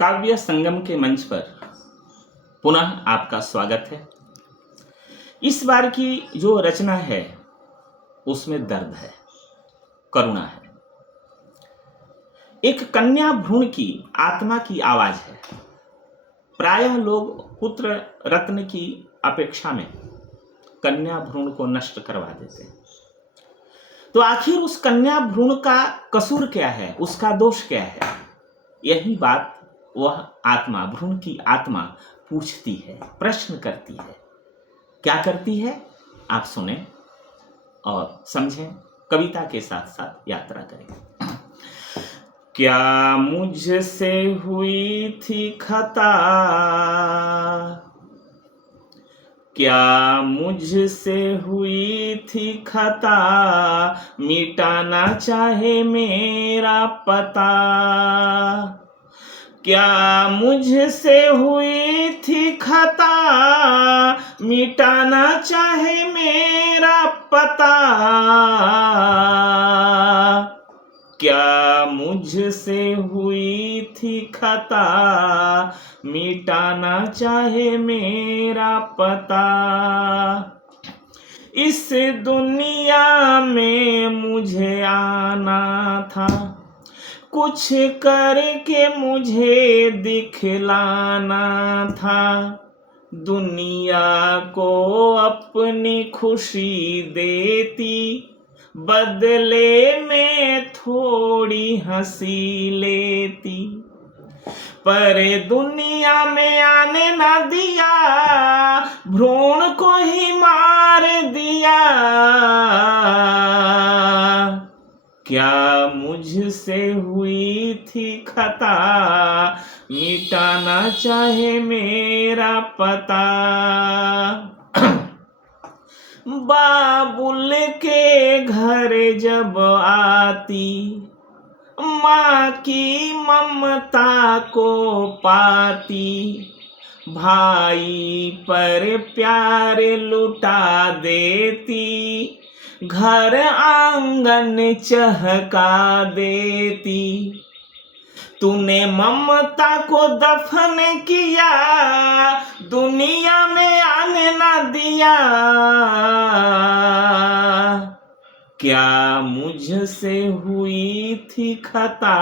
काव्य संगम के मंच पर पुनः आपका स्वागत है। इस बार की जो रचना है उसमें दर्द है, करुणा है। एक कन्या भ्रूण की आत्मा की आवाज है। प्रायः लोग पुत्र रत्न की अपेक्षा में कन्या भ्रूण को नष्ट करवा देते हैं। तो आखिर उस कन्या भ्रूण का कसूर क्या है, उसका दोष क्या है? यही बात वह आत्मा, भ्रूण की आत्मा पूछती है, प्रश्न करती है। क्या करती है आप सुने और समझें, कविता के साथ साथ यात्रा करें। क्या मुझसे हुई थी खता, क्या मुझसे हुई थी खता, मिटाना चाहे मेरा पता। क्या मुझसे हुई थी खता, मिटाना चाहे मेरा पता। क्या मुझसे हुई थी खता, मिटाना चाहे मेरा पता। इस दुनिया में मुझे आना था, कुछ करके मुझे दिखलाना था। दुनिया को अपनी खुशी देती, बदले में थोड़ी हंसी लेती। पर दुनिया में आने ना दिया, भ्रूण को ही मार दिया। क्या मुझसे हुई थी खता, मिटाना चाहे मेरा पता। बाबुल के घर जब आती, माँ की ममता को पाती। भाई पर प्यार लुटा देती, घर आंगन चहका देती। तूने ममता को दफन किया, दुनिया में आने ना दिया। क्या मुझसे हुई थी खता,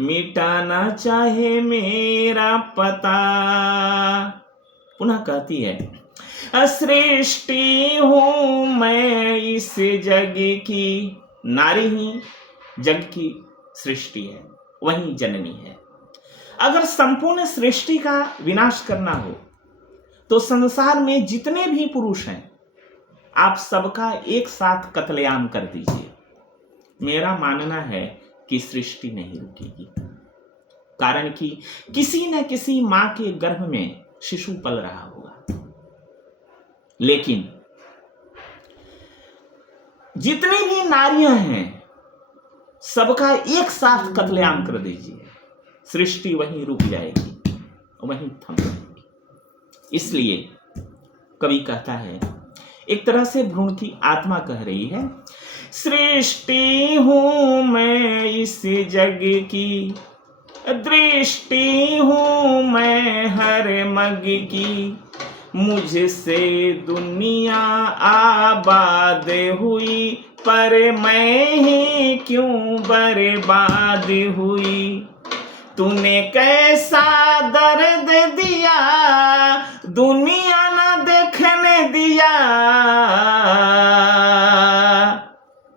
मिटाना चाहे मेरा पता। पुनः कहती है, सृष्टि हूँ मैं इस जग की, नारी ही जग की सृष्टि है, वही जननी है। अगर संपूर्ण सृष्टि का विनाश करना हो तो संसार में जितने भी पुरुष हैं आप सबका एक साथ कत्लेआम कर दीजिए। मेरा मानना है कि सृष्टि नहीं रुकेगी। कारण कि किसी न किसी मां के गर्भ में शिशु पल रहा होगा। लेकिन जितनी भी नारियां हैं सबका एक साथ कत्लेआम कर दीजिए, सृष्टि वहीं रुक जाएगी, वहीं थम जाएगी। इसलिए कवि कहता है, एक तरह से भ्रूण की आत्मा कह रही है, सृष्टि हूं मैं इस जग की, दृष्टि हूं मैं हर मग की। मुझसे दुनिया आबाद हुई, पर मैं ही क्यों बर्बाद हुई। तूने कैसा दर्द दिया, दुनिया ना देखने दिया।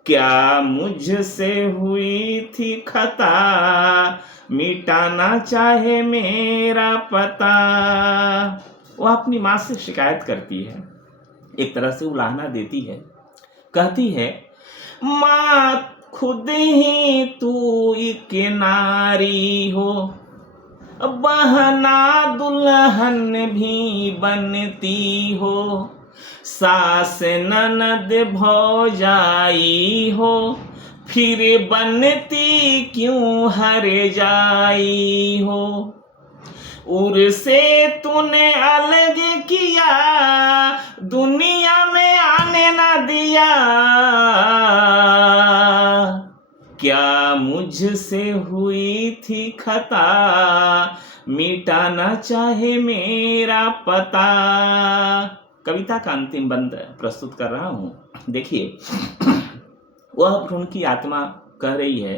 क्या मुझसे हुई थी खता, मिटाना चाहे मेरा पता। वो अपनी माँ से शिकायत करती है, एक तरह से उलाहना देती है। कहती है, माँ खुद ही तू एक नारी हो, बहना दुल्हन भी बनती हो। सास ननद भौजाई हो, फिर बनती क्यों हर जाई हो। उर से तूने अलग किया, दुनिया में आने ना दिया। क्या मुझसे हुई थी खता, मिटाना चाहे मेरा पता। कविता का अंतिम बंद प्रस्तुत कर रहा हूं। देखिए, वह भ्रूण की आत्मा कह रही है,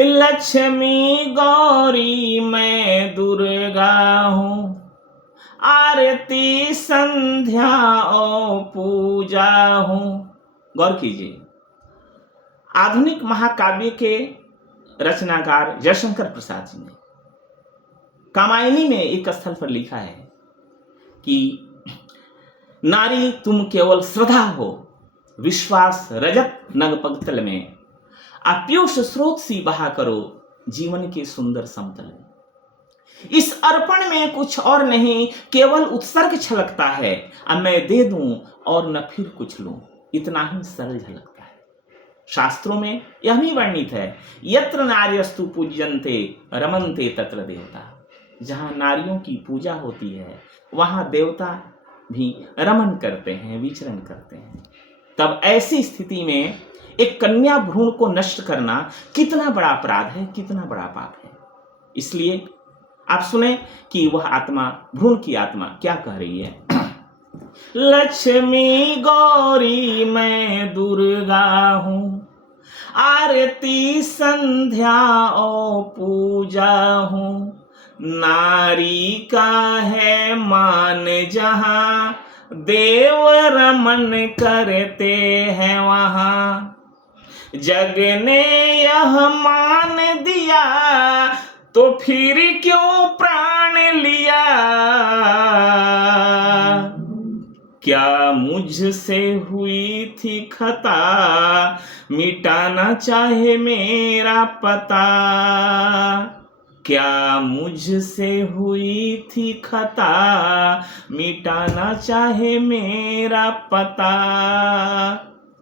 लक्ष्मी गौरी मैं दुर्गा हूँ, आरती संध्या और पूजा हूँ। गौर कीजिए, आधुनिक महाकाव्य के रचनाकार जयशंकर प्रसाद जी ने कामायनी में एक स्थल पर लिखा है कि नारी तुम केवल श्रद्धा हो, विश्वास रजत नग पगतल में, आप्यूष स्रोत सी बहा करो जीवन के सुंदर समतल में। इस अर्पण में कुछ और नहीं, केवल उत्सर्ग छलकता है, अब मैं दे दूं और न फिर कुछ लूं, इतना ही सरल झलकता है। शास्त्रों में यह भी वर्णित है, यत्र नार्यस्तु पूज्यन्ते रमन्ते तत्र देवता। जहां नारियों की पूजा होती है वहां देवता भी रमन करते हैं, विचरण करते हैं। तब ऐसी स्थिति में एक कन्या भ्रूण को नष्ट करना कितना बड़ा अपराध है, कितना बड़ा पाप है। इसलिए आप सुने कि वह आत्मा, भ्रूण की आत्मा क्या कह रही है। लक्ष्मी गौरी मैं दुर्गा हूँ, आरती संध्या और पूजा हूँ, नारी का है मान जहां, देव रमन करते हैं वहां। जग ने यह मान दिया तो फिर क्यों प्राण लिया, क्या मुझसे हुई थी खता, मिटाना चाहे मेरा पता। क्या मुझसे हुई थी खता, मिटाना चाहे मेरा पता।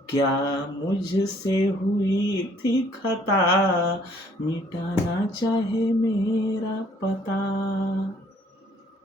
क्या मुझसे हुई थी खता, मिटाना चाहे मेरा पता।